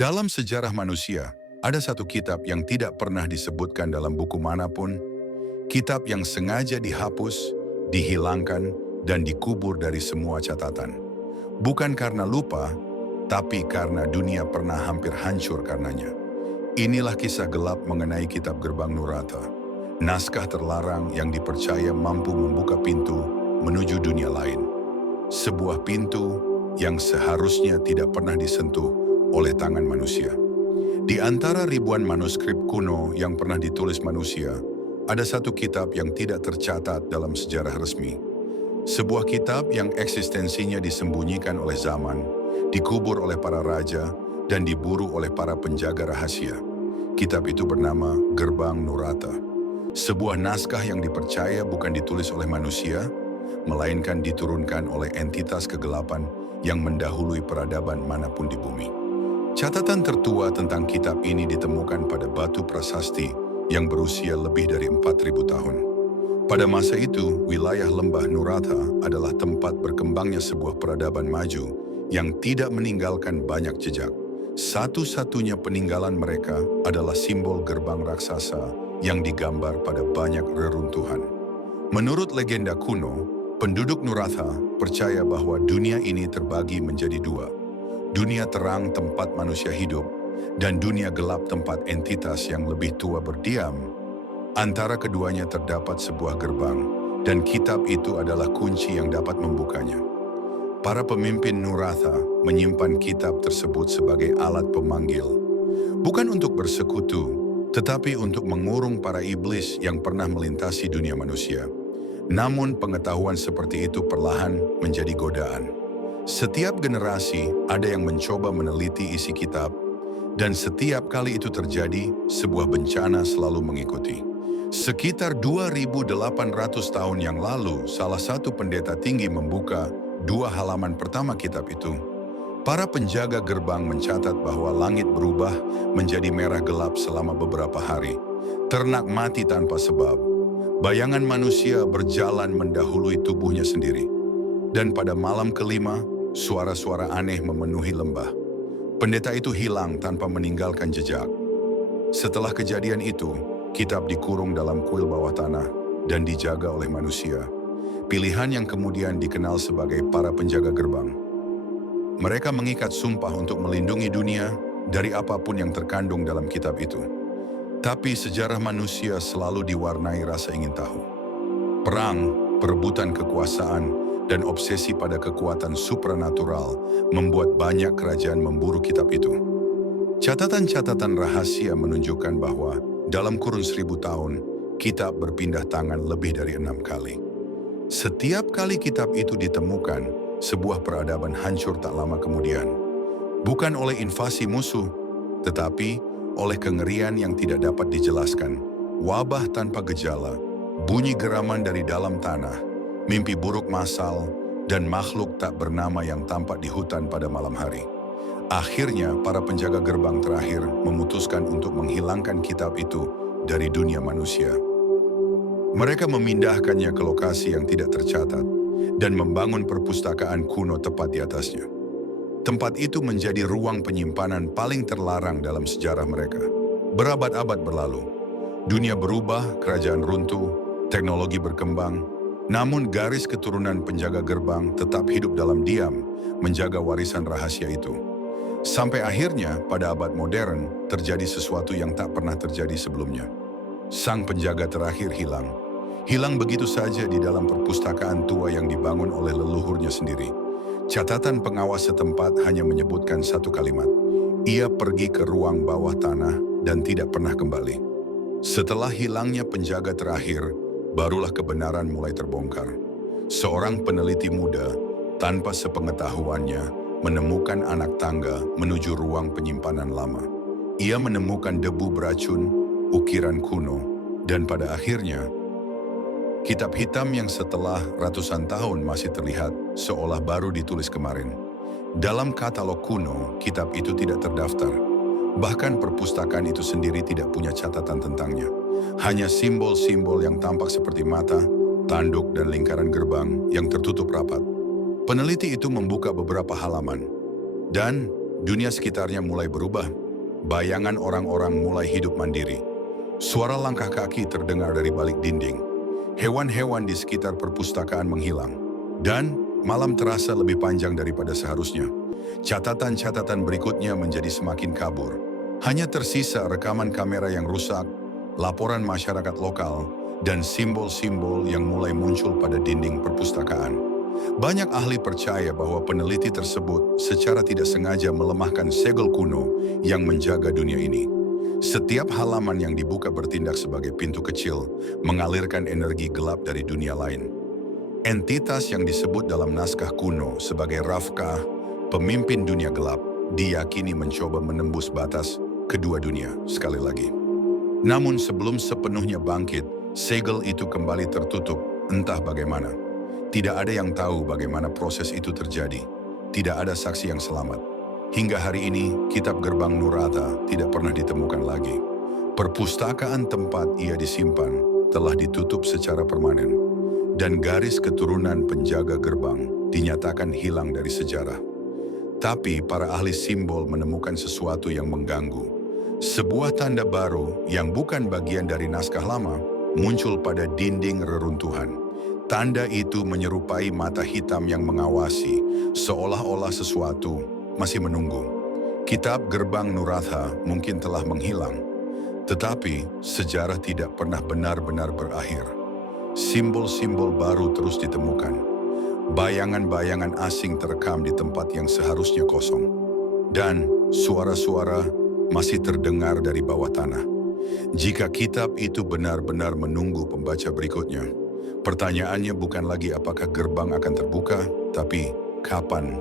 Dalam sejarah manusia, ada satu kitab yang tidak pernah disebutkan dalam buku manapun, kitab yang sengaja dihapus, dihilangkan, dan dikubur dari semua catatan. Bukan karena lupa, tapi karena dunia pernah hampir hancur karenanya. Inilah kisah gelap mengenai kitab Gerbang Nurata, naskah terlarang yang dipercaya mampu membuka pintu menuju dunia lain. Sebuah pintu yang seharusnya tidak pernah disentuh oleh tangan manusia. Di antara ribuan manuskrip kuno yang pernah ditulis manusia, ada satu kitab yang tidak tercatat dalam sejarah resmi. Sebuah kitab yang eksistensinya disembunyikan oleh zaman, dikubur oleh para raja, dan diburu oleh para penjaga rahasia. Kitab itu bernama Gerbang Nurata. Sebuah naskah yang dipercaya bukan ditulis oleh manusia, melainkan diturunkan oleh entitas kegelapan yang mendahului peradaban manapun di bumi. Catatan tertua tentang kitab ini ditemukan pada batu prasasti yang berusia lebih dari 4.000 tahun. Pada masa itu, wilayah lembah Nurata adalah tempat berkembangnya sebuah peradaban maju yang tidak meninggalkan banyak jejak. Satu-satunya peninggalan mereka adalah simbol gerbang raksasa yang digambar pada banyak reruntuhan. Menurut legenda kuno, penduduk Nurata percaya bahwa dunia ini terbagi menjadi dua. Dunia terang tempat manusia hidup, dan dunia gelap tempat entitas yang lebih tua berdiam. Antara keduanya terdapat sebuah gerbang, dan kitab itu adalah kunci yang dapat membukanya. Para pemimpin Nurata menyimpan kitab tersebut sebagai alat pemanggil, bukan untuk bersekutu, tetapi untuk mengurung para iblis yang pernah melintasi dunia manusia. Namun pengetahuan seperti itu perlahan menjadi godaan. Setiap generasi ada yang mencoba meneliti isi kitab, dan setiap kali itu terjadi, sebuah bencana selalu mengikuti. Sekitar 2.800 tahun yang lalu, salah satu pendeta tinggi membuka 2 halaman pertama kitab itu. Para penjaga gerbang mencatat bahwa langit berubah menjadi merah gelap selama beberapa hari. Ternak mati tanpa sebab. Bayangan manusia berjalan mendahului tubuhnya sendiri. Dan pada malam kelima, suara-suara aneh memenuhi lembah. Pendeta itu hilang tanpa meninggalkan jejak. Setelah kejadian itu, kitab dikurung dalam kuil bawah tanah dan dijaga oleh manusia. Pilihan yang kemudian dikenal sebagai para penjaga gerbang. Mereka mengikat sumpah untuk melindungi dunia dari apapun yang terkandung dalam kitab itu. Tapi sejarah manusia selalu diwarnai rasa ingin tahu. Perang, perebutan kekuasaan, dan obsesi pada kekuatan supranatural membuat banyak kerajaan memburu kitab itu. Catatan-catatan rahasia menunjukkan bahwa dalam kurun 1.000 tahun, kitab berpindah tangan lebih dari 6 kali. Setiap kali kitab itu ditemukan, sebuah peradaban hancur tak lama kemudian. Bukan oleh invasi musuh, tetapi oleh kengerian yang tidak dapat dijelaskan, wabah tanpa gejala, bunyi geraman dari dalam tanah, mimpi buruk massal, dan makhluk tak bernama yang tampak di hutan pada malam hari. Akhirnya, para penjaga gerbang terakhir memutuskan untuk menghilangkan kitab itu dari dunia manusia. Mereka memindahkannya ke lokasi yang tidak tercatat dan membangun perpustakaan kuno tepat di atasnya. Tempat itu menjadi ruang penyimpanan paling terlarang dalam sejarah mereka. Berabad-abad berlalu, dunia berubah, kerajaan runtuh, teknologi berkembang, namun garis keturunan penjaga gerbang tetap hidup dalam diam, menjaga warisan rahasia itu. Sampai akhirnya, pada abad modern, terjadi sesuatu yang tak pernah terjadi sebelumnya. Sang penjaga terakhir hilang. Hilang begitu saja di dalam perpustakaan tua yang dibangun oleh leluhurnya sendiri. Catatan pengawas setempat hanya menyebutkan satu kalimat. Ia pergi ke ruang bawah tanah dan tidak pernah kembali. Setelah hilangnya penjaga terakhir, barulah kebenaran mulai terbongkar. Seorang peneliti muda, tanpa sepengetahuannya, menemukan anak tangga menuju ruang penyimpanan lama. Ia menemukan debu beracun, ukiran kuno, dan pada akhirnya, kitab hitam yang setelah ratusan tahun masih terlihat seolah baru ditulis kemarin. Dalam katalog kuno, kitab itu tidak terdaftar. Bahkan perpustakaan itu sendiri tidak punya catatan tentangnya. Hanya simbol-simbol yang tampak seperti mata, tanduk, dan lingkaran gerbang yang tertutup rapat. Peneliti itu membuka beberapa halaman, dan dunia sekitarnya mulai berubah. Bayangan orang-orang mulai hidup mandiri. Suara langkah kaki terdengar dari balik dinding. Hewan-hewan di sekitar perpustakaan menghilang. Dan malam terasa lebih panjang daripada seharusnya. Catatan-catatan berikutnya menjadi semakin kabur. Hanya tersisa rekaman kamera yang rusak, laporan masyarakat lokal, dan simbol-simbol yang mulai muncul pada dinding perpustakaan. Banyak ahli percaya bahwa peneliti tersebut secara tidak sengaja melemahkan segel kuno yang menjaga dunia ini. Setiap halaman yang dibuka bertindak sebagai pintu kecil, mengalirkan energi gelap dari dunia lain. Entitas yang disebut dalam naskah kuno sebagai Ravka, pemimpin dunia gelap, diyakini mencoba menembus batas kedua dunia sekali lagi. Namun sebelum sepenuhnya bangkit, segel itu kembali tertutup, entah bagaimana. Tidak ada yang tahu bagaimana proses itu terjadi. Tidak ada saksi yang selamat. Hingga hari ini, kitab gerbang Nurata tidak pernah ditemukan lagi. Perpustakaan tempat ia disimpan telah ditutup secara permanen. Dan garis keturunan penjaga gerbang dinyatakan hilang dari sejarah. Tapi para ahli simbol menemukan sesuatu yang mengganggu. Sebuah tanda baru yang bukan bagian dari naskah lama muncul pada dinding reruntuhan. Tanda itu menyerupai mata hitam yang mengawasi, seolah-olah sesuatu masih menunggu. Kitab gerbang Nuratha mungkin telah menghilang, tetapi sejarah tidak pernah benar-benar berakhir. Simbol-simbol baru terus ditemukan. Bayangan-bayangan asing terekam di tempat yang seharusnya kosong. Dan suara-suara masih terdengar dari bawah tanah. Jika kitab itu benar-benar menunggu pembaca berikutnya, pertanyaannya bukan lagi apakah gerbang akan terbuka, tapi kapan